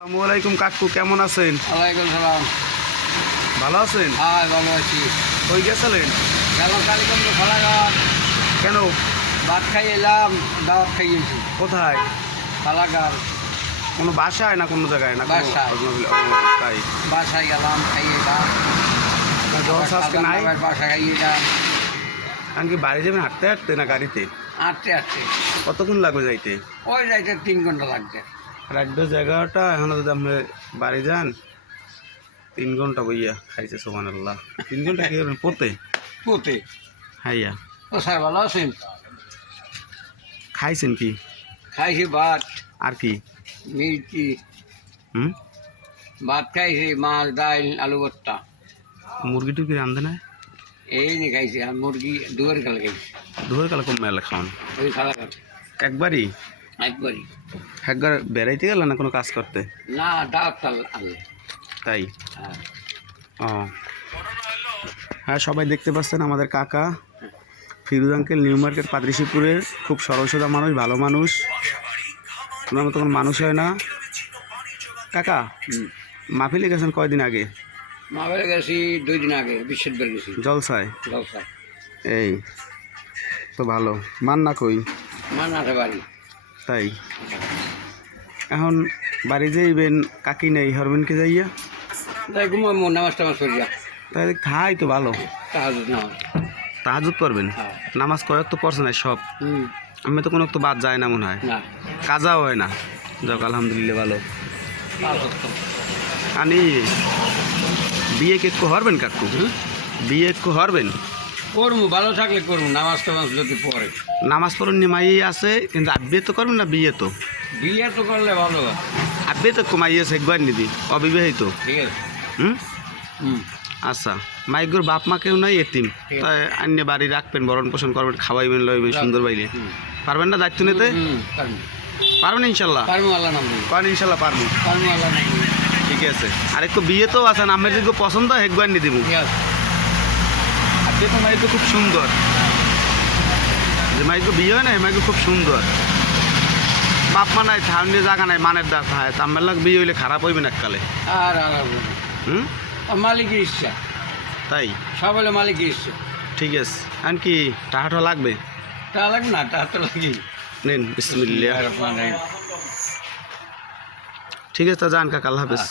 আসসালামু আলাইকুম কাকু, কেমন আছেন? ওয়ালাইকুম সালাম। ভালো আছেন? হ্যাঁ, ভালো আছি। কই গেছিলেন? গেলাম কালীগঞ্জ ফালাঘাট, কেন? ভাত খাই এলাম, দাওয়াত খাইয়েছি কোথায়? ফালাঘাট। কোনো বাসায় না কোনো জায়গায় না? বাসায়। তাই বাসায় গেলাম, খাইয়ে এলাম। জলসা আজকে নাই? বাসা খাইয়ে এলাম। আমি কি বাড়ি যাবেন হাঁটতে হাঁটতে না গাড়িতে? আটতে আটতে কতক্ষণ লাগবে যাইতে? ওই যাইতে 3 ঘন্টা লাগছে। রাখবে জায়গাটা এখনো যদি আপনি বাড়ি যান 3 ঘন্টা বইয়া খাইছে সুবহানাল্লাহ। 3 ঘন্টা কি করবেন পড়তে? কোতে হাইয়া ও স্যার ভালো আছেন? খাইছেন কি? খাইছি ভাত, আর কি? মির্চি, হুম, ভাত খাইছি, মাছ, ডাল, আলু ভর্তা। মুরগি টুরগি রান্ধে না? এই নিয়ে খাইছি। আর মুরগি দুয়ার কালে খাইছি। দুপুর কালে কম মেলা খাওয়ান ওই ফালাঘাট একবারই? একবারই। একবার বেড়াইতে গেল না কোনো কাজ করতে? না, দাওয়াত আনলে। তাই? হ্যাঁ। ও হ্যাঁ, সবাই দেখতে পাচ্ছেন আমাদের কাকা ফিরোজ আঙ্কেল, নিউ মার্কেট পাদ্রিশিপুরের খুব সরল সোজা মানুষ, ভালো মানুষ। ওনার মতো কোনো মানুষ হয় না। কাকা মাহফিলে গেছেন কয়দিন আগে? মাবের গেছি 2 দিন আগে, বিশ্ববার গেছি জলসায়? জলসা। এই তো ভালো। মান না কই? মানাতে বাড়ি। তাই এখন বাড়ি যাইবেন, কাকি নেই, হরবেনকে যাইয়া? তাই ঘুমাবো, নামাজ টামাজ করিয়া। তাই খাই তো ভালো। তাহাজুদ নামাজ। তাহাজুদ পড়বেন? হ্যাঁ। নামাজ কয়েক তো পড়ছে না সব? আমি তো কোনো তো বাদ যায় না মনে হয়, না, কাজাও হয় না। যাক আলহামদুলিল্লাহ ভালো। পাঁচ ওয়াক্ত। আনি বিয়ে কেকু হরবেন কাকু? বিয়ে একটু হরবেন? করবো, ভালো থাকলে করবো, নামাজ টামাজ যদি পড়ে। নামাজ পড়ুন নিমাই আছে, কিন্তু আব্বে তো করবেন না বিয়ে? তো বিয়ে তো করলে ভালো হয়। আব্বে তো কমাইয়েছে একবার নিবি, অবিবাহিত। ঠিক আছে। হুম, হুম। আচ্ছা। মাইগুর বাপ মা কেউ নাই, এতিম। ঠিক আছে। তাই আন্য বাড়ি রাখবেন, ভরণ পোষণ করবেন, খাওয়াইবেন, লইবেন সুন্দর বাইলে। হুম। পারবেন না দায়িত্ব নিতে? পারবো পারবেন ইনশাল্লাহ? পারবো, আল্লাহ নাম নেই। পারেন ইনশাল্লাহ, পারবো। পারবো, আল্লাহ নাম নেই। ঠিক আছে। আর একটু বিয়ে তো আছে, আমার যদি পছন্দ হয় একবার নিয়ে দিব। ঠিক আছে। আব্বে তো মাইকু খুব সুন্দর, যে মাইকু বিয়ে হয় না মাইকু খুব সুন্দর। বাপ মা নাই, ঠান্ডে জায়গা নাই, মানের দা খায়, তার লাগ বিয়ে হইলে খারাপ হইবে না কালে। আর হবো না। হুম, মালিকের ইচ্ছা, তাই? সব হলো মালিকের ইচ্ছা। ঠিক আছে। আর কি টাকাটা লাগবে? তা লাগবে না, তা তো লাগি। নেন বিসমিল্লাহ। ঠিক আছে, তা যান কাকা, আল্লাহ হাফেজ।